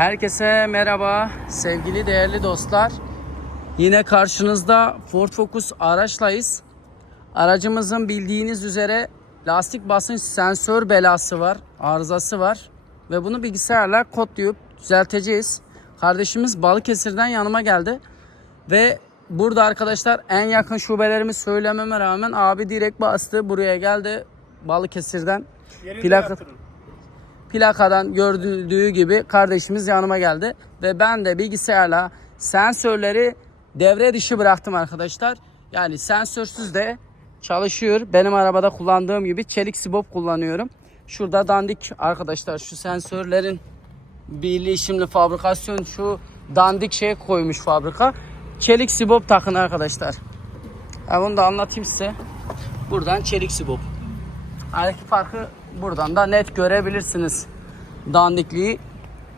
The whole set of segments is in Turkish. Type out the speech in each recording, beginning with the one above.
Herkese merhaba sevgili değerli dostlar. Yine karşınızda Ford Focus araçlayız. Aracımızın bildiğiniz üzere lastik basınç sensör belası var, arızası var ve bunu bilgisayarla kodlayıp düzelteceğiz. Kardeşimiz Balıkesir'den yanıma geldi ve burada arkadaşlar en yakın şubelerimi söylememe rağmen abi direkt bastı buraya geldi Balıkesir'den. Plaka, plakadan gördüğü gibi kardeşimiz yanıma geldi ve ben de bilgisayarla sensörleri devre dışı bıraktım arkadaşlar. Yani sensörsüz de çalışıyor. Benim arabada kullandığım gibi çelik sibop kullanıyorum. Şurada dandik arkadaşlar şu sensörlerin birleşimli fabrikasyon şu dandik şey koymuş fabrika. Çelik sibop takın arkadaşlar. Ha, bunu da anlatayım size. Buradan çelik sibop. Aradaki farkı buradan da net görebilirsiniz. Dandikliği.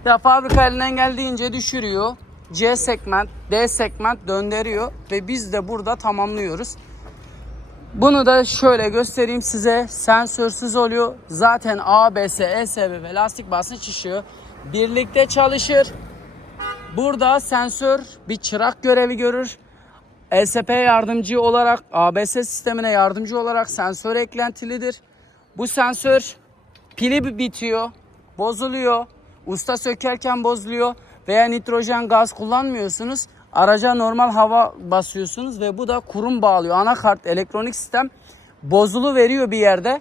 Ya fabrika elinden geldiğince düşürüyor. C segment, D segment döndürüyor ve biz de burada tamamlıyoruz. Bunu da şöyle göstereyim size. Sensörsüz oluyor. Zaten ABS, ESP ve lastik basınç ışığı birlikte çalışır. Burada sensör bir çırak görevi görür. ESP yardımcı olarak ABS sistemine yardımcı olarak sensör eklentilidir. Bu sensör pili bitiyor, bozuluyor. Usta sökerken bozuluyor veya nitrojen gaz kullanmıyorsunuz. Araca normal hava basıyorsunuz ve bu da kurum bağlıyor. Anakart elektronik sistem bozulu veriyor bir yerde.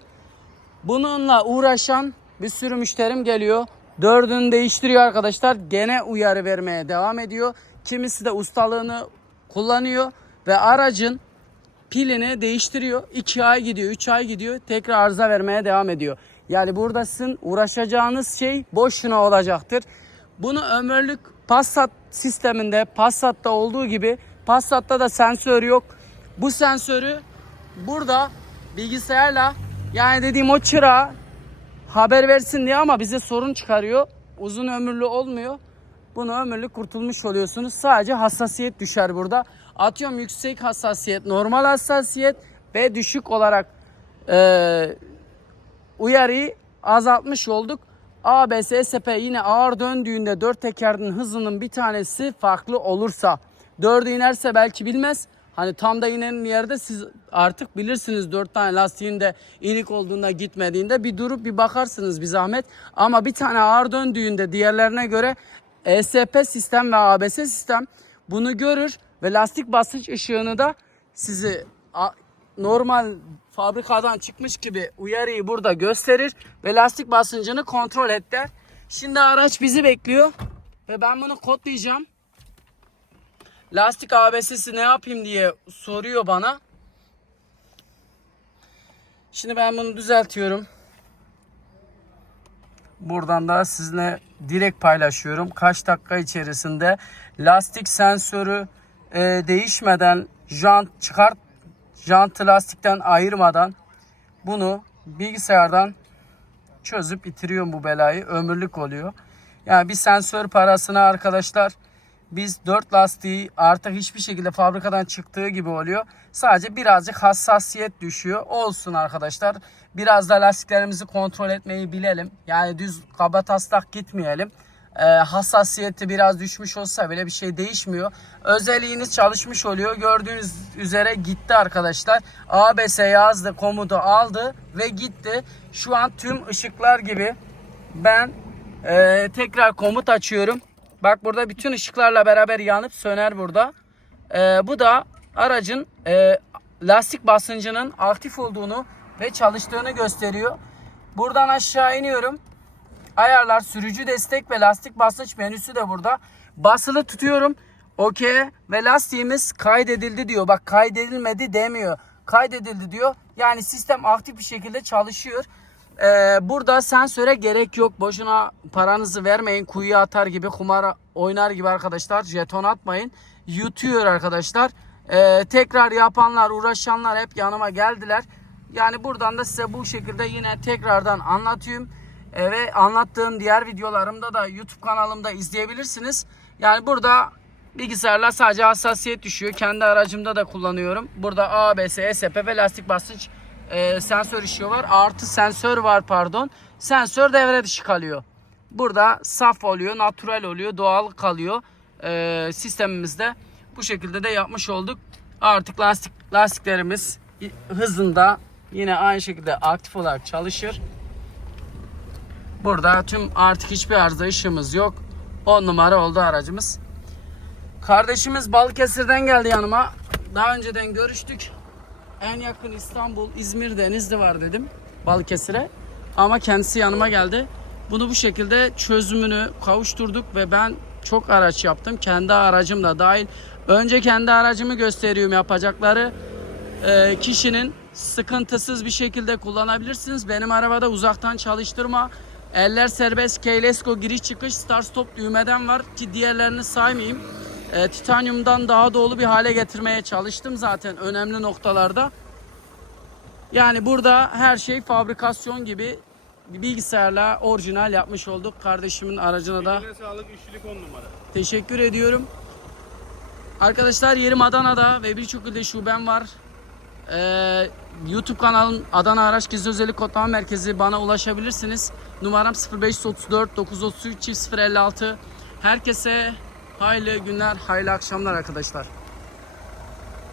Bununla uğraşan bir sürü müşterim geliyor. Dördünü değiştiriyor arkadaşlar. Gene uyarı vermeye devam ediyor. Kimisi de ustalığını kullanıyor ve aracın pilini değiştiriyor. 2 ay gidiyor, 3 ay gidiyor. Tekrar arıza vermeye devam ediyor. Yani burada sizin uğraşacağınız şey boşuna olacaktır. Bunu ömürlük Passat sisteminde Passat'ta olduğu gibi Passat'ta da sensör yok. Bu sensörü burada bilgisayarla yani dediğim o çırağı haber versin diye ama bize sorun çıkarıyor. Uzun ömürlü olmuyor. Bunu ömürlük kurtulmuş oluyorsunuz. Sadece hassasiyet düşer burada. Atıyorum yüksek hassasiyet, normal hassasiyet ve düşük olarak e, uyarıyı azaltmış olduk. ABS, ESP yine ağır döndüğünde dört tekerin hızının bir tanesi farklı olursa dördü inerse belki bilmez. Hani tam da inen yerde siz artık bilirsiniz dört tane lastiğin de inik olduğunda gitmediğinde bir durup bir bakarsınız bir zahmet. Ama bir tane ağır döndüğünde diğerlerine göre ESP sistem ve ABS sistem bunu görür ve lastik basınç ışığını da sizi normal fabrikadan çıkmış gibi uyarıyı burada gösterir ve lastik basıncını kontrol et der. Şimdi araç bizi bekliyor ve ben bunu kodlayacağım. Lastik ABS'si ne yapayım diye soruyor bana. Şimdi ben bunu düzeltiyorum. Buradan da sizinle direkt paylaşıyorum. Kaç dakika içerisinde lastik sensörü e, değişmeden jant çıkart jantı lastikten ayırmadan bunu bilgisayardan çözüp bitiriyorum bu belayı. Ömürlük oluyor. Yani bir sensör parasına arkadaşlar biz 4 lastiği artık hiçbir şekilde fabrikadan çıktığı gibi oluyor. Sadece birazcık hassasiyet düşüyor. Olsun arkadaşlar. Biraz da lastiklerimizi kontrol etmeyi bilelim. Yani düz kaba taslak gitmeyelim. Ee, hassasiyeti biraz düşmüş olsa bile bir şey değişmiyor. Özelliğiniz çalışmış oluyor. Gördüğünüz üzere gitti arkadaşlar. ABS yazdı, komutu aldı ve gitti. Şu an tüm ışıklar gibi ben ee, tekrar komut açıyorum. Bak burada bütün ışıklarla beraber yanıp söner burada. Ee, bu da aracın e, lastik basıncının aktif olduğunu ve çalıştığını gösteriyor. Buradan aşağı iniyorum. Ayarlar, sürücü destek ve lastik basınç menüsü de burada. Basılı tutuyorum. Okey ve lastiğimiz kaydedildi diyor. Bak kaydedilmedi demiyor. Kaydedildi diyor. Yani sistem aktif bir şekilde çalışıyor. Ee, burada sensöre gerek yok. Boşuna paranızı vermeyin. Kuyuya atar gibi, kumar oynar gibi arkadaşlar. Jeton atmayın. Yutuyor arkadaşlar. Ee, tekrar yapanlar, uğraşanlar hep yanıma geldiler. Yani buradan da size bu şekilde yine tekrardan anlatıyorum. Ee, ve anlattığım diğer videolarımda da YouTube kanalımda izleyebilirsiniz. Yani burada bilgisayarla sadece hassasiyet düşüyor. Kendi aracımda da kullanıyorum. Burada ABS, ESP ve lastik basınç e, sensör ışığı var. Artı sensör var pardon. Sensör devre dışı kalıyor. Burada saf oluyor, natural oluyor, doğal kalıyor e, sistemimizde. Bu şekilde de yapmış olduk. Artık lastik lastiklerimiz hızında yine aynı şekilde aktif olarak çalışır. Burada tüm artık hiçbir arıza işimiz yok. 10 numara oldu aracımız. Kardeşimiz Balıkesir'den geldi yanıma. Daha önceden görüştük. En yakın İstanbul, İzmir, Denizli var dedim Balıkesir'e. Ama kendisi yanıma geldi. Bunu bu şekilde çözümünü kavuşturduk ve ben çok araç yaptım. Kendi aracım da dahil. Önce kendi aracımı gösteriyorum yapacakları. Ee, kişinin sıkıntısız bir şekilde kullanabilirsiniz. Benim arabada uzaktan çalıştırma, eller serbest, Keylesco giriş çıkış, start stop düğmeden var ki diğerlerini saymayayım. Ee, titanyumdan daha dolu bir hale getirmeye çalıştım zaten önemli noktalarda. Yani burada her şey fabrikasyon gibi bilgisayarla orijinal yapmış olduk. Kardeşimin aracına da Eline sağlık, üçlülük on numara. teşekkür ediyorum. Arkadaşlar yerim Adana'da ve birçok ilde şubem var. Ee, YouTube kanalım Adana Araç Gizli Özellik Kodlama Merkezi bana ulaşabilirsiniz. Numaram 0534 933 056. Herkese hayırlı günler, hayırlı akşamlar arkadaşlar.